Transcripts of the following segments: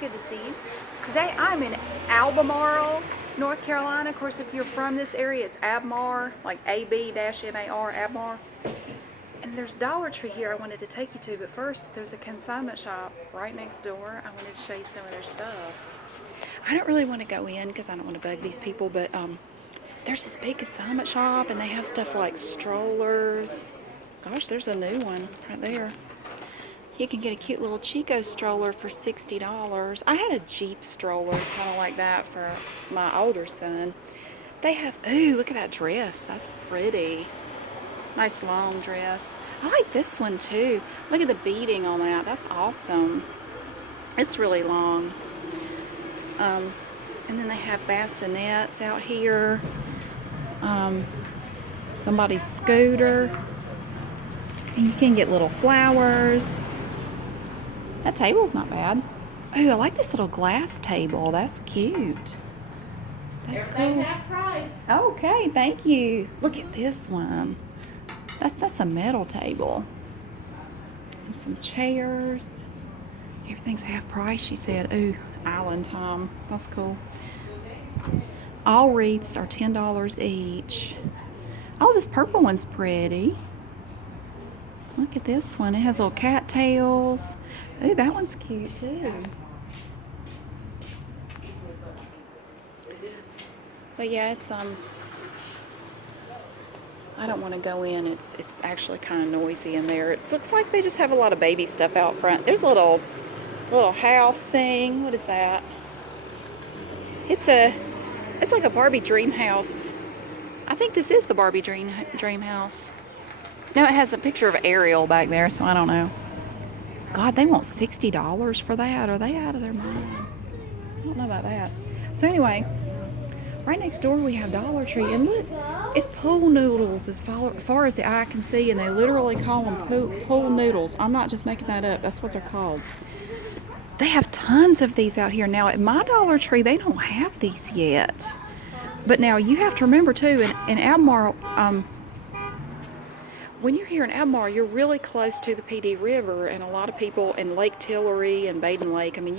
good to see you. Today I'm in Albemarle, North Carolina. Of course, if you're from this area, it's Abmar, like A-B-M-A-R, Abmar. And there's Dollar Tree here I wanted to take you to, but first there's a consignment shop right next door. I wanted to show you some of their stuff. I don't really want to go in because I don't want to bug these people, but there's this big consignment shop and they have stuff like strollers. Gosh, there's a new one right there. You can get a cute little Chico stroller for $60. I had a Jeep stroller kind of like that for my older son. They have, ooh, look at that dress. That's pretty. Nice long dress. I like this one too. Look at the beading on that. That's awesome. It's really long. And then they have bassinets out here. Somebody's scooter. And you can get little flowers. That table's not bad. Ooh, I like this little glass table. That's cute. That's cool. Okay, thank you. Look at this one. That's a metal table. And some chairs. Everything's half price, she said. Ooh, island time. That's cool. All wreaths are $10 each. Oh, this purple one's pretty. Look at this one. It has little cattails. Ooh, that one's cute too. But yeah, it's I don't want to go in. It's actually kind of noisy in there. It looks like they just have a lot of baby stuff out front. There's a little house thing. What is that? It's like a Barbie dream house. I think this is the Barbie dream house. No, it has a picture of Ariel back there, so I don't know. God, they want $60 for that. Are they out of their mind? I don't know about that. So anyway, right next door we have Dollar Tree, and look, it's pool noodles as far as the eye can see, and they literally call them pool noodles. I'm not just making that up. That's what they're called. They have tons of these out here. Now, at my Dollar Tree, they don't have these yet. But now, you have to remember, too, in Albemarle, when you're here in Albemarle, you're really close to the PD River, and a lot of people in Lake Tillery and Baden Lake. I mean,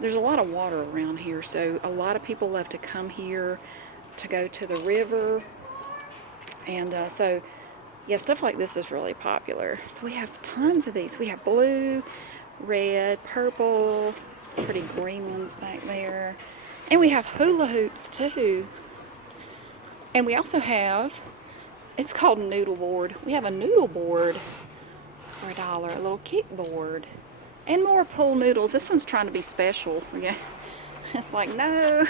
there's a lot of water around here, so a lot of people love to come here to go to the river. And so, yeah, stuff like this is really popular. So we have tons of these. We have blue, red, purple, some pretty green ones back there. And we have hula hoops too. And we also have, it's called a noodle board. We have a noodle board for $1, a little kickboard. And more pool noodles. This one's trying to be special. Yeah. It's like, no.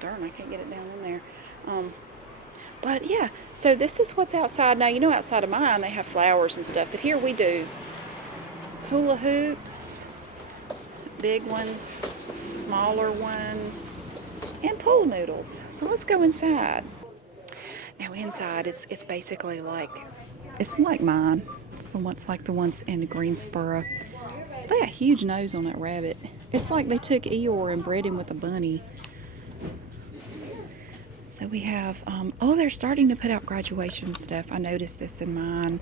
Darn, I can't get it down in there. But yeah, so this is what's outside. Now, you know, outside of mine, they have flowers and stuff. But here we do hula hoops, big ones, smaller ones, and pool noodles. So let's go inside. Now inside, it's basically like, it's like mine. It's like the ones in Greensboro. They got a huge nose on that rabbit. It's like they took Eeyore and bred him with a bunny. So we have, oh, they're starting to put out graduation stuff. I noticed this in mine.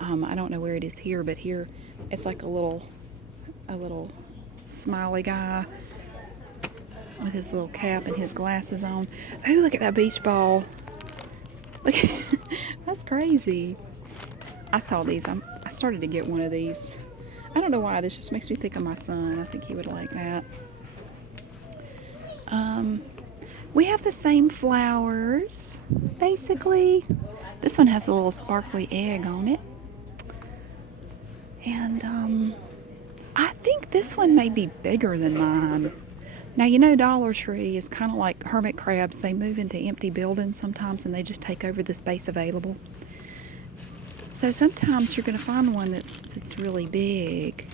I don't know where it is here, but here it's like a little smiley guy with his little cap and his glasses on. Oh, look at that beach ball. Look, that's crazy. I saw these. I started to get one of these. I don't know why. This just makes me think of my son. I think he would like that. We have the same flowers, basically. This one has a little sparkly egg on it. And I think this one may be bigger than mine. Now, you know, Dollar Tree is kind of like hermit crabs. They move into empty buildings sometimes, and they just take over the space available. So sometimes you're going to find one that's really big.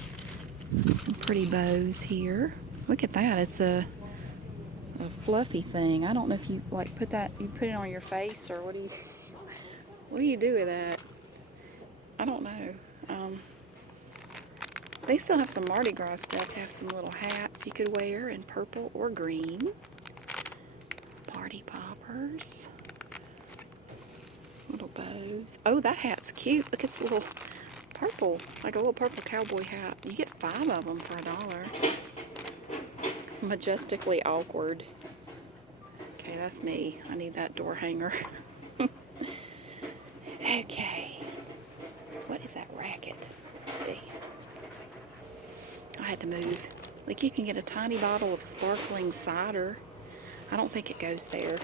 Some pretty bows here. Look at that. It's a fluffy thing. I don't know if you like put it on your face, or what do you do with that? I don't know. They still have some Mardi Gras stuff. They have some little hats you could wear in purple or green. Party poppers. Little bows. Oh, that hat's cute. Look, it's a little purple, like a little purple cowboy hat. You get 5 of them for $1. Majestically awkward. Okay, that's me. I need that door hanger. Okay. What is that racket? Let's see. I had to move. Like, you can get a tiny bottle of sparkling cider. I don't think it goes there.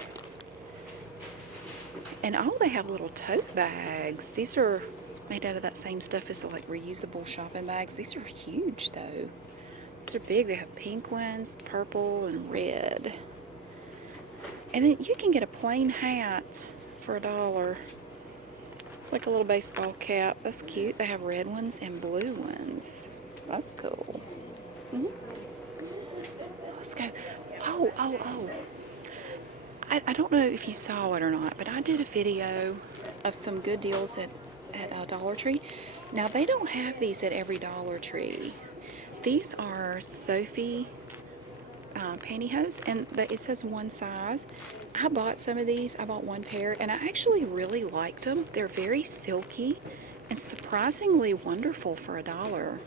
And oh, they have little tote bags. These are made out of that same stuff as like reusable shopping bags. These are huge though. These are big. They have pink ones, purple, and red. And then you can get a plain hat for $1. Like a little baseball cap. That's cute. They have red ones and blue ones. That's cool. Let's go. Oh. I don't know if you saw it or not, but I did a video of some good deals at Dollar Tree. Now, they don't have these at every Dollar Tree. These are Sophie Pantyhose, and it says one size. I bought some of these. I bought one pair, and I actually really liked them. They're very silky and surprisingly wonderful for $1.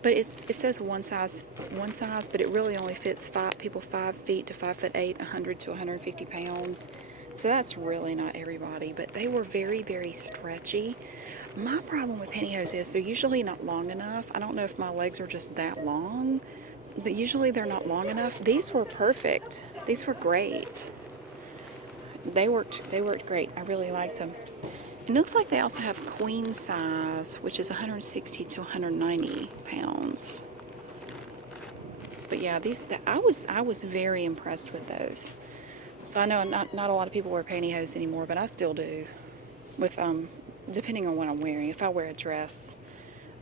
But it says one size, but it really only fits people 5 feet to 5'8", 100 to 150 pounds. So that's really not everybody, but they were very, very stretchy. My problem with pantyhose is they're usually not long enough. I don't know if my legs are just that long, but usually they're not long enough. These were perfect. These were great. They worked great. I really liked them. It looks like they also have queen size, which is 160 to 190 pounds. But yeah, I was very impressed with those. So I know not a lot of people wear pantyhose anymore, but I still do. With depending on what I'm wearing. If I wear a dress,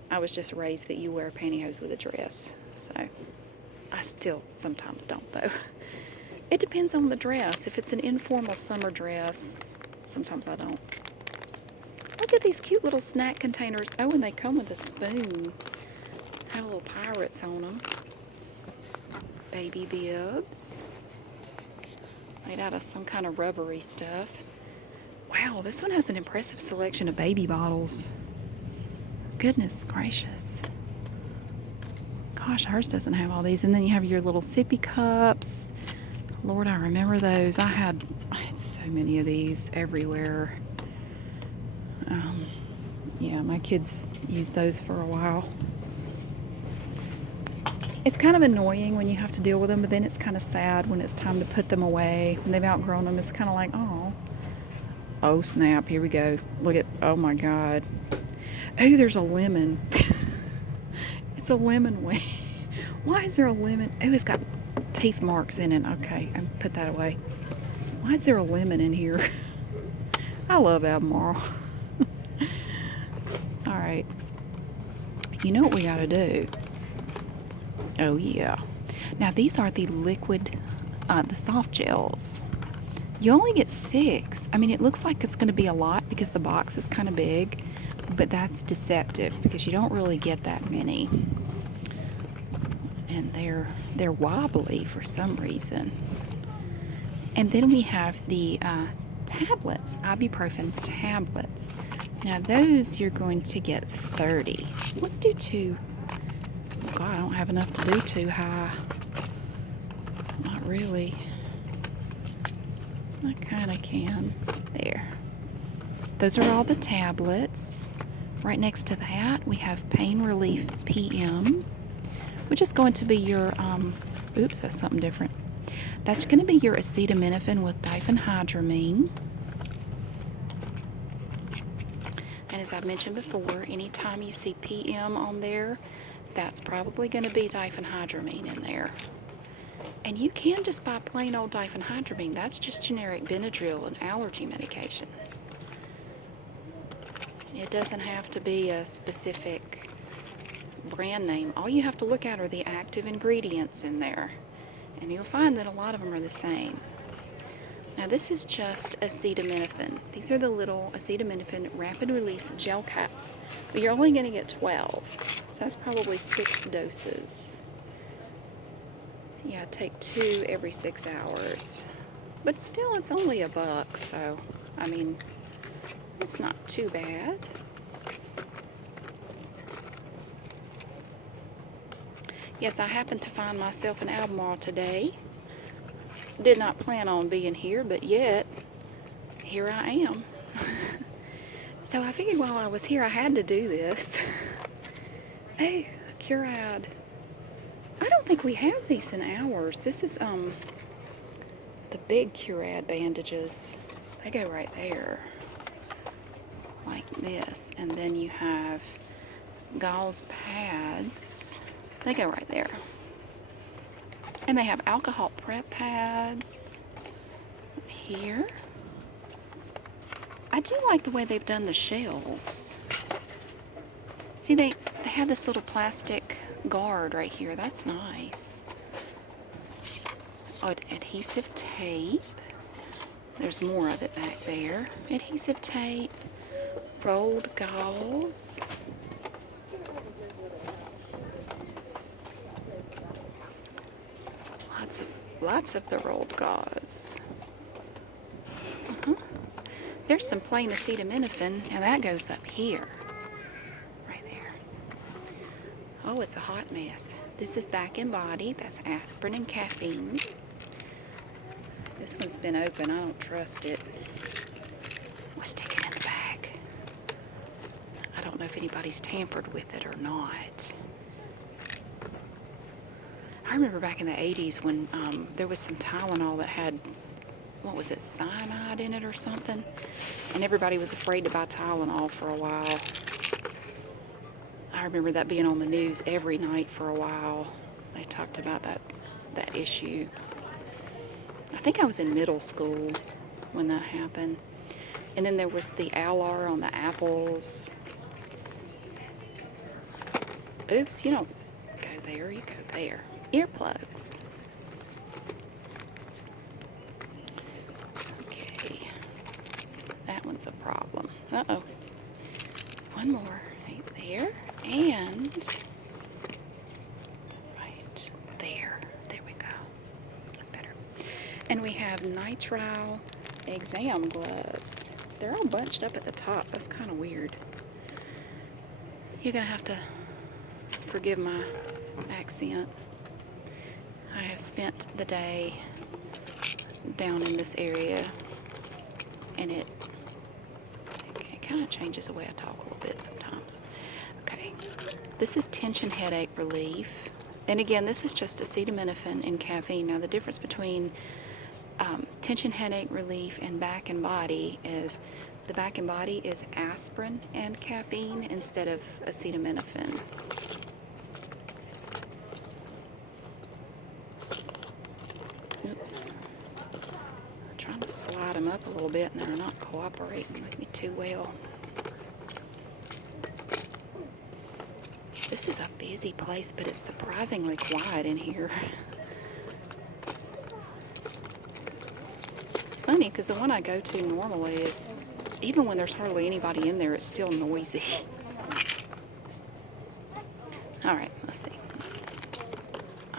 I was just raised that you wear pantyhose with a dress. So I still sometimes don't though. It depends on the dress. If it's an informal summer dress, sometimes I don't. Look at these cute little snack containers. Oh, and they come with a spoon. Have little pirates on them. Baby bibs. Made out of some kind of rubbery stuff. Wow, this one has an impressive selection of baby bottles. Goodness gracious. Gosh, hers doesn't have all these. And then you have your little sippy cups. Lord, I remember those. I had so many of these everywhere. Yeah, my kids used those for a while. It's kind of annoying when you have to deal with them, but then it's kind of sad when it's time to put them away. When they've outgrown them, it's kind of like, oh snap, here we go. Look at, oh my God. Oh, there's a lemon. It's a lemon way. Why is there a lemon? Oh, it's got teeth marks in it. Okay, I put that away. Why is there a lemon in here? I love Albemarle. All right. You know what we got to do? Oh, yeah. Now, these are the liquid, the soft gels. You only get 6. I mean, it looks like it's going to be a lot because the box is kind of big, but that's deceptive because you don't really get that many. And they're wobbly for some reason. And then we have the tablets, ibuprofen tablets. Now those you're going to get 30. Let's do 2. Oh God, I don't have enough to do 2 high. Not really. I kind of can. There. Those are all the tablets. Right next to that, we have Pain Relief PM, which is going to be your, oops, that's something different. That's going to be your acetaminophen with diphenhydramine. And as I've mentioned before, anytime you see PM on there, that's probably going to be diphenhydramine in there. And you can just buy plain old diphenhydramine. That's just generic Benadryl and allergy medication. It doesn't have to be a specific brand name. All you have to look at are the active ingredients in there. And you'll find that a lot of them are the same. Now this is just acetaminophen. These are the little acetaminophen rapid release gel caps. But you're only going to get 12. So that's probably 6 doses. Yeah, take 2 every 6 hours. But still, it's only $1, so, I mean, it's not too bad. Yes, I happened to find myself in Albemarle today. Did not plan on being here, but yet, here I am. So I figured while I was here, I had to do this. Oh, Curad. I don't think we have these in ours. This is, the big Curad bandages. They go right there. Like this. And then you have gauze pads. They go right there. And they have alcohol prep pads here. I do like the way they've done the shelves. See, they have this little plastic guard right here. That's nice. Oh, adhesive tape. There's more of it back there. Adhesive tape. Rolled gauze. Lots of the rolled gauze. There's some plain acetaminophen. Now that goes up here. Right there. Oh, it's a hot mess. This is Back and Body. That's Aspirin and Caffeine. This one's been open. I don't trust it. We'll stick it in the bag. I don't know if anybody's tampered with it or not. I remember back in the 80s when there was some Tylenol that had, what was it, cyanide in it or something? And everybody was afraid to buy Tylenol for a while. I remember that being on the news every night for a while. They talked about that issue. I think I was in middle school when that happened. And then there was the Alar on the apples. Oops, you don't go there, you go there. Earplugs. Okay. That one's a problem. Uh-oh. One more right there. And right there. There we go. That's better. And we have nitrile exam gloves. They're all bunched up at the top. That's kind of weird. You're going to have to forgive my accent. I have spent the day down in this area, and it kind of changes the way I talk a little bit sometimes. Okay, this is tension headache relief. And again, this is just acetaminophen and caffeine. Now, the difference between tension headache relief and Back and Body is the Back and Body is aspirin and caffeine instead of acetaminophen. Oops. I'm trying to slide them up a little bit and they're not cooperating with me too well. This is a busy place, but it's surprisingly quiet in here. It's funny because the one I go to normally is, even when there's hardly anybody in there, it's still noisy. All right, let's see.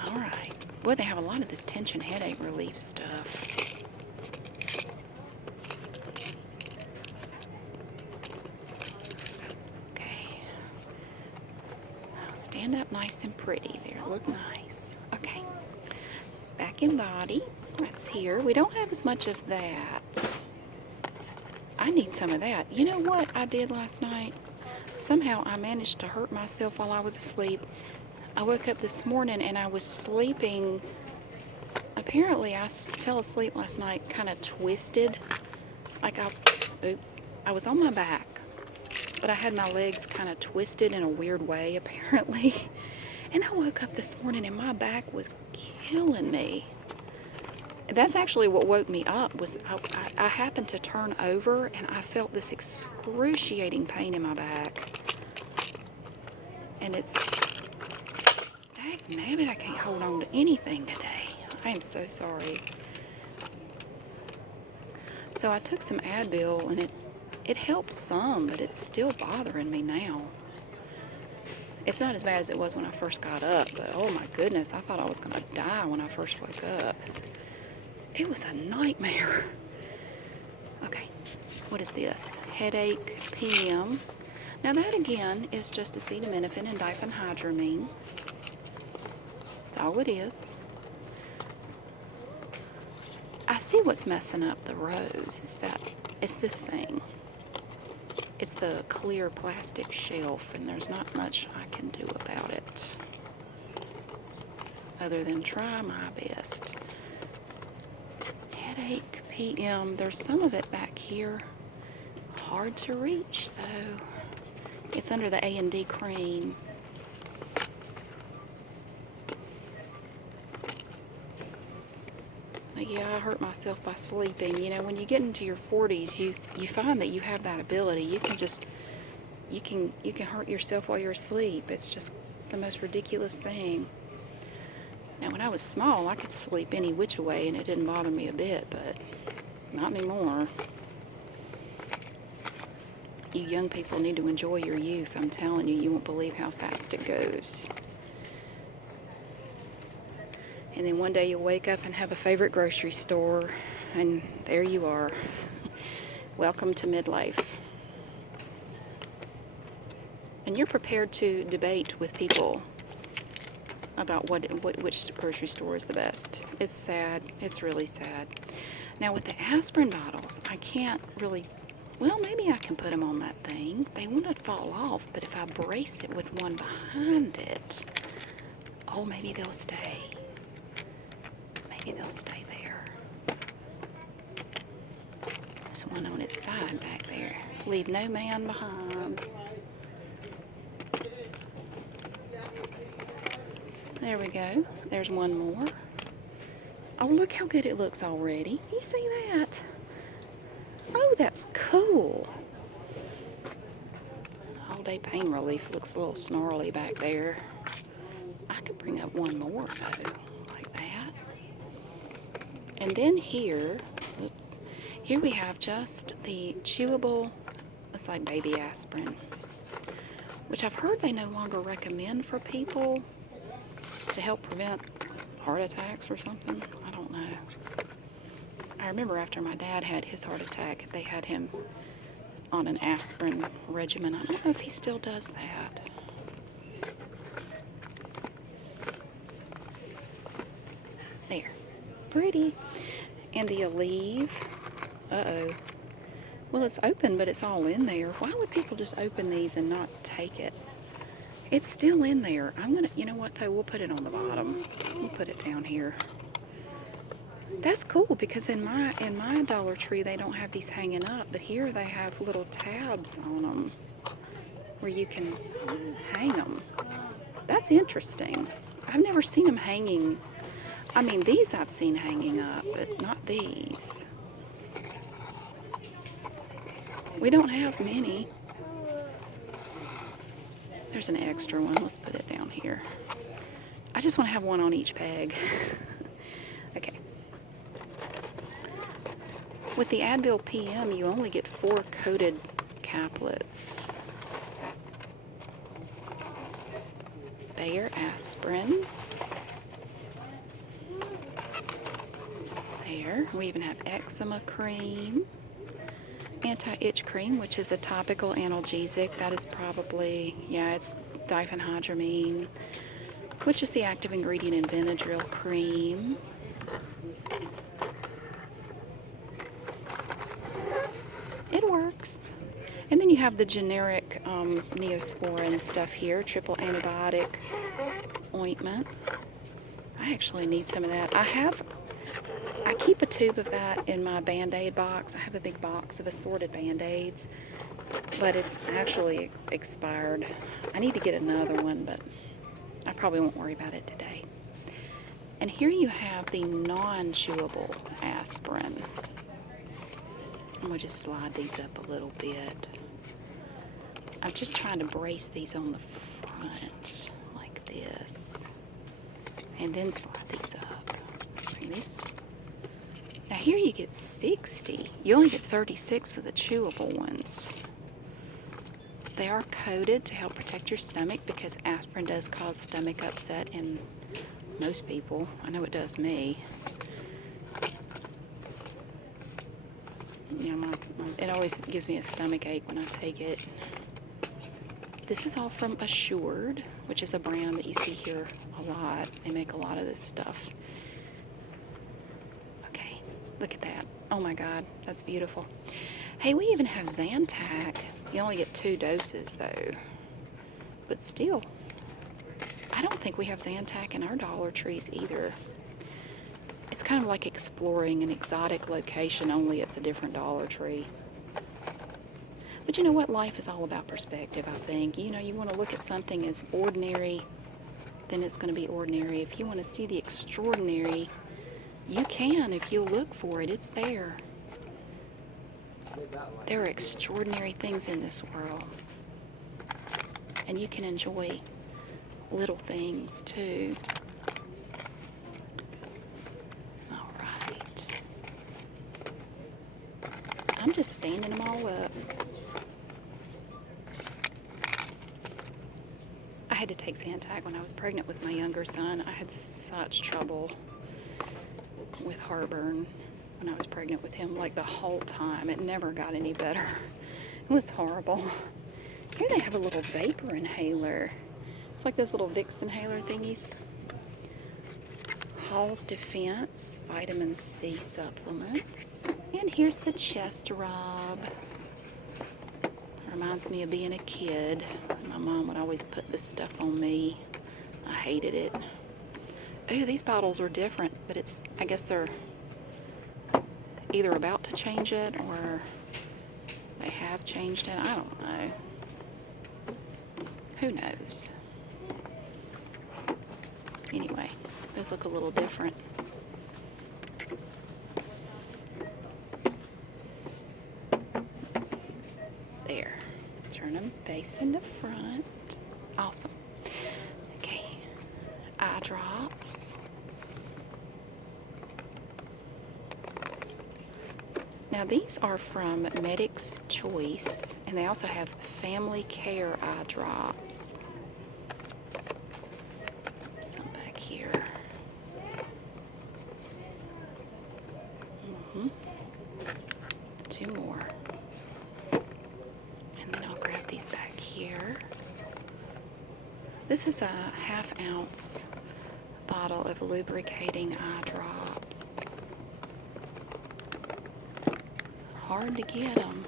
All right. Boy, they have a lot of this tension headache relief stuff. Okay. Now stand up nice and pretty there. Look nice. Okay. Back and Body. That's here. We don't have as much of that. I need some of that. You know what I did last night? Somehow I managed to hurt myself while I was asleep. I woke up this morning and I was sleeping. Apparently I fell asleep last night kind of twisted. Like I was on my back, but I had my legs kind of twisted in a weird way apparently. And I woke up this morning and my back was killing me. That's actually what woke me up. Was I happened to turn over and I felt this excruciating pain in my back. And it's, dagnabbit, I can't hold on to anything today. I am so sorry. So I took some Advil and it helped some, but it's still bothering me now. It's not as bad as it was when I first got up, but oh my goodness, I thought I was gonna die when I first woke up. It was a nightmare. Okay, what is this? Headache PM. Now that again is just acetaminophen and diphenhydramine. That's all it is. I see what's messing up the rows is that it's this thing. It's the clear plastic shelf, and there's not much I can do about it other than try my best. Headache PM. There's some of it back here. Hard to reach though. It's under the A&D cream. But yeah, I hurt myself by sleeping. You know, when you get into your 40s, you find that you have that ability. You can hurt yourself while you're asleep. It's just the most ridiculous thing. Now, when I was small, I could sleep any which way, and it didn't bother me a bit, but not anymore. You young people need to enjoy your youth. I'm telling you, you won't believe how fast it goes. And then one day you'll wake up and have a favorite grocery store, and there you are. Welcome to midlife. And you're prepared to debate with people about which grocery store is the best. It's sad. It's really sad. Now with the aspirin bottles, I can't really, well, maybe I can put them on that thing. They want to fall off, but if I brace it with one behind it, oh, maybe they'll stay. Maybe they'll stay there. There's one on its side back there. Leave no man behind. There we go. There's one more. Oh, look how good it looks already. You see that? Oh, that's cool. All-day pain relief looks a little snarly back there. I could bring up one more, though, like that. And then here, oops, here we have just the chewable, it's like baby aspirin, which I've heard they no longer recommend for people to help prevent heart attacks or something. I don't know. I remember after my dad had his heart attack, they had him on an aspirin regimen. I don't know if he still does that. There. Pretty. And the Aleve. Uh-oh. Well, it's open, but it's all in there. Why would people just open these and not take it? It's still in there. I'm gonna, you know what though, we'll put it on the bottom. We'll put it down here. That's cool because in my Dollar Tree they don't have these hanging up, but here they have little tabs on them where you can hang them. That's interesting. I've never seen them hanging. I mean, these I've seen hanging up, but not these. We don't have many. There's an extra one. Let's put it down here. I just want to have one on each peg. Okay. With the Advil PM, you only get 4 coated caplets. Bayer aspirin. There. We even have eczema cream. Anti-itch cream, which is a topical analgesic. That is probably, yeah, it's diphenhydramine, which is the active ingredient in Benadryl cream. It works. And then you have the generic Neosporin stuff here, triple antibiotic ointment. I actually need some of that. I keep a tube of that in my Band-Aid box. I have a big box of assorted Band-Aids, but it's actually expired. I need to get another one, but I probably won't worry about it today. And here you have the non-chewable aspirin. I'm going to just slide these up a little bit. I'm just trying to brace these on the front like this, and then slide these up. And this. Now here you get 60. You only get 36 of the chewable ones. They are coated to help protect your stomach because aspirin does cause stomach upset in most people. I know it does me. Yeah, it always gives me a stomach ache when I take it. This is all from Assured, which is a brand that you see here a lot. They make a lot of this stuff. Okay, look at that. Oh my God, that's beautiful. Hey, we even have Zantac. You only get 2 doses though. But still, I don't think we have Zantac in our Dollar Trees either. It's kind of like exploring an exotic location, only it's a different Dollar Tree. But you know what? Life is all about perspective, I think. You know, you want to look at something as ordinary, then it's going to be ordinary. If you want to see the extraordinary, you can if you look for it. It's there. There are extraordinary things in this world. And you can enjoy little things too. All right. I'm just standing them all up. I had to take Zantac when I was pregnant with my younger son. I had such trouble with heartburn when I was pregnant with him, like the whole time. It never got any better. It was horrible. Here they have a little vapor inhaler. It's like those little Vicks inhaler thingies. Hall's Defense vitamin C supplements. And here's the chest rub. Reminds me of being a kid. My mom would always put this stuff on me. I hated it. Ooh, these bottles are different, but I guess they're either about to change it or they have changed it. I don't know. Who knows? Anyway, those look a little different. There. Turn them facing the front. Awesome. Okay. Eyedrops. Now these are from Medic's Choice, and they also have Family Care eye drops. Some back here. Two more. And then I'll grab these back here. This is a 1/2 ounce bottle of lubricating eye drops. Hard to get them.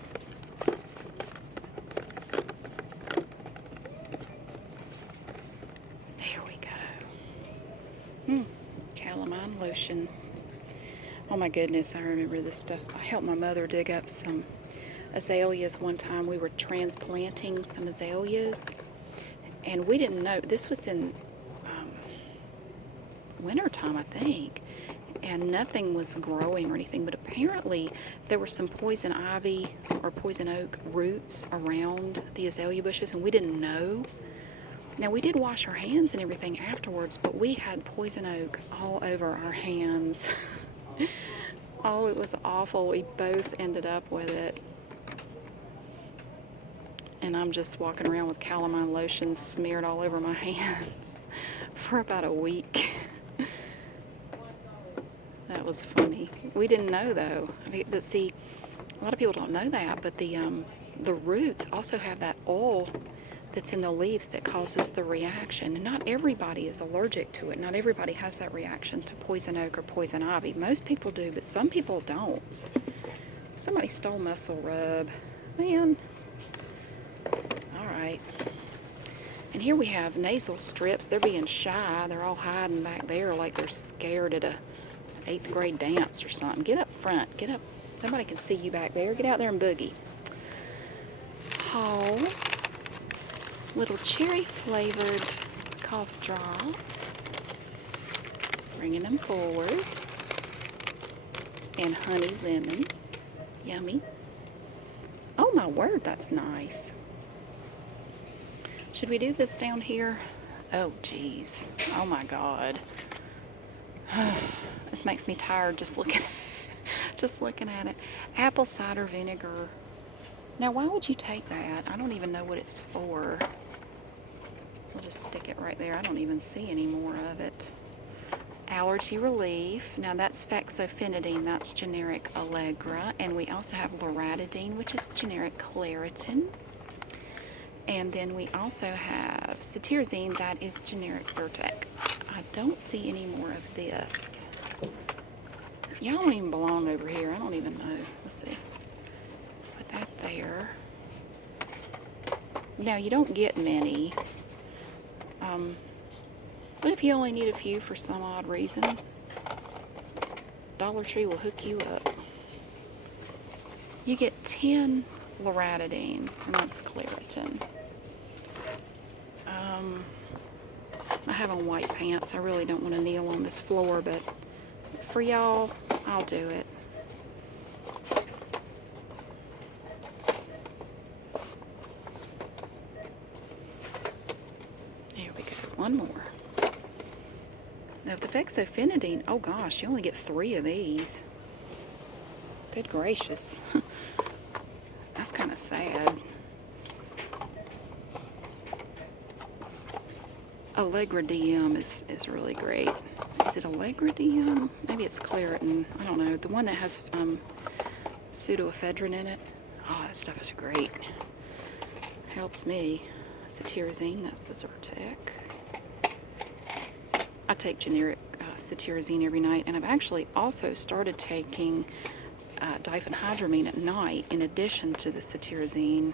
There we go. Calamine lotion. Oh my goodness, I remember this stuff. I helped my mother dig up some azaleas one time. We were transplanting some azaleas, and we didn't know. This was in wintertime, I think. And nothing was growing or anything, but apparently there were some poison ivy or poison oak roots around the azalea bushes, and we didn't know. Now, we did wash our hands and everything afterwards, but we had poison oak all over our hands. Oh, it was awful. We both ended up with it. And I'm just walking around with calamine lotion smeared all over my hands for about a week. That was funny. We didn't know though. I mean, but see, a lot of people don't know that, but the roots also have that oil that's in the leaves that causes the reaction. And not everybody is allergic to it. Not everybody has that reaction to poison oak or poison ivy. Most people do, but some people don't. Somebody stole Muscle Rub. Man. All right. And here we have Nasal Strips. They're being shy. They're all hiding back there like they're scared at a 8th grade dance or something. Get up front. Get up. Somebody can see you back there. Get out there and boogie. Halls. Little cherry flavored cough drops. Bringing them forward. And honey lemon. Yummy. Oh my word, that's nice. Should we do this down here? Oh geez. Oh my God. This makes me tired just looking at it. Apple cider vinegar. Now, why would you take that? I don't even know what it's for. We'll just stick it right there. I don't even see any more of it. Allergy relief. Now, that's fexofenadine. That's generic Allegra. And we also have loratadine, which is generic Claritin. And then we also have cetirizine, that is generic Zyrtec. I don't see any more of this. Y'all don't even belong over here. I don't even know. Let's see. Put that there. Now, you don't get many. But if you only need a few for some odd reason, Dollar Tree will hook you up. You get 10 loratadine, and that's Claritin. I have on white pants. I really don't want to kneel on this floor, but for y'all, I'll do it. There we go. One more. Now, with the fexofenadine, oh gosh, you only get 3 of these. Good gracious. That's kind of sad. Allegra DM is really great. Is it Allegra DM? Maybe it's Claritin. I don't know. The one that has pseudoephedrine in it. Oh, that stuff is great. Helps me. Cetirizine, that's the Zyrtec. I take generic cetirizine every night, and I've actually also started taking diphenhydramine at night in addition to the cetirizine,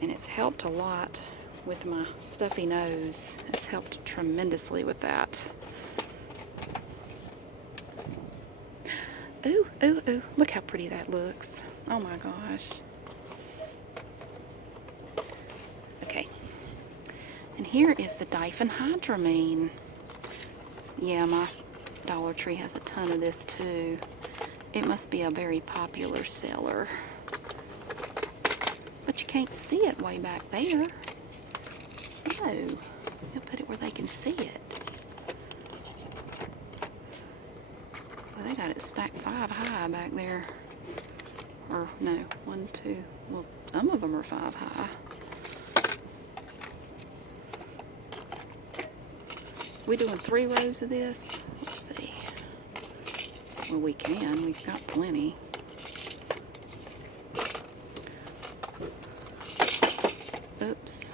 and it's helped a lot with my stuffy nose. It's helped tremendously with that. Ooh, ooh, ooh, look how pretty that looks. Oh my gosh. Okay, and here is the diphenhydramine. Yeah, my Dollar Tree has a ton of this too. It must be a very popular seller. But you can't see it way back there. No. You'll put it where they can see it. Well, they got it stacked 5 high back there. Or, no, 1, 2. Well, some of them are 5 high. We doing 3 rows of this? Let's see. Well, we can. We've got plenty. Oops.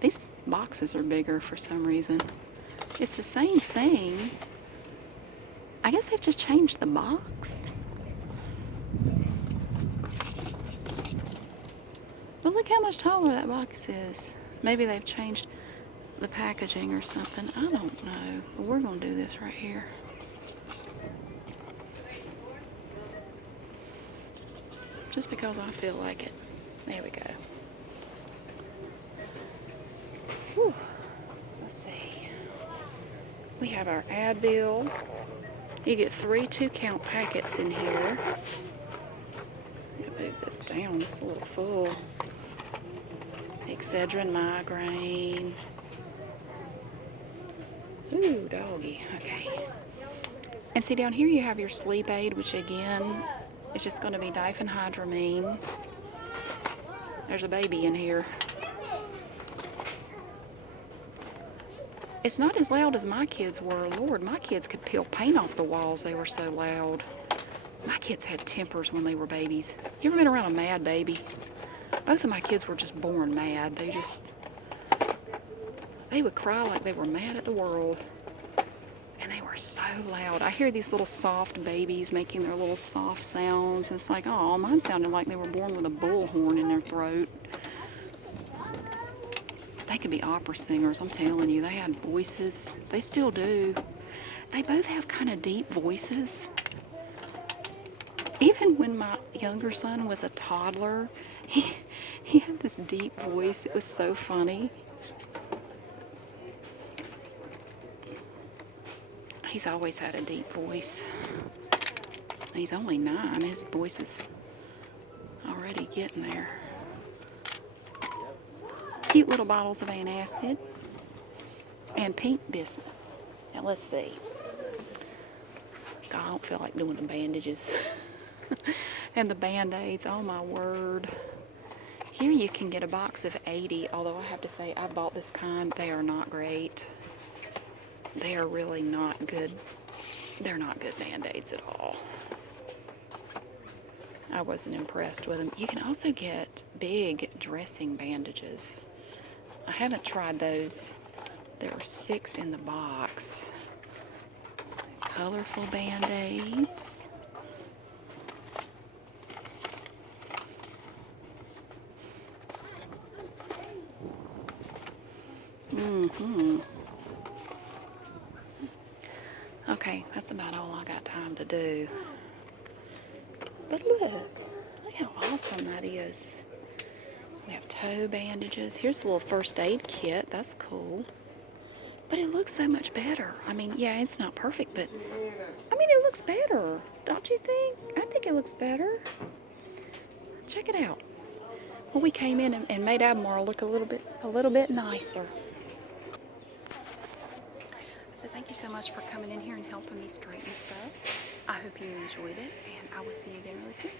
These boxes are bigger for some reason. It's the same thing. I guess they've just changed the box. But look how much taller that box is. Maybe they've changed the packaging or something. I don't know. But we're going to do this right here. Just because I feel like it. There we go. Whew. Let's see. We have our Advil. You get 3 2-count packets in here. Let me move this down. It's a little full. Excedrin migraine. Ooh, doggy. Okay. And see, down here you have your sleep aid, which again, it's just going to be diphenhydramine. There's a baby in here. It's not as loud as my kids were. Lord, my kids could peel paint off the walls. They were so loud. My kids had tempers when they were babies. You ever been around a mad baby? Both of my kids were just born mad. They would cry like they were mad at the world. And they were so loud. I hear these little soft babies making their little soft sounds. And it's like, oh, mine sounded like they were born with a bullhorn in their throat. They could be opera singers, I'm telling you. They had voices. They still do. They both have kind of deep voices. Even when my younger son was a toddler, he had this deep voice. It was so funny. He's always had a deep voice. He's only 9. His voice is already getting there. Cute little bottles of antacid and pink bismuth. Now let's see. God, I don't feel like doing the bandages and the band-aids. Oh my word. Here you can get a box of 80, although I have to say I bought this kind. They are not great. They are really not good. They're not good band-aids at all. I wasn't impressed with them. You can also get big dressing bandages. I haven't tried those. There were 6 in the box. Colorful Band-Aids. Okay, that's about all I got time to do. But look how awesome that is. We have toe bandages. Here's a little first aid kit. That's cool. But it looks so much better. I mean, yeah, it's not perfect, but I mean, it looks better. Don't you think? I think it looks better. Check it out. Well, we came in and made Albemarle look a little bit nicer. So thank you so much for coming in here and helping me straighten stuff. I hope you enjoyed it, and I will see you again really soon.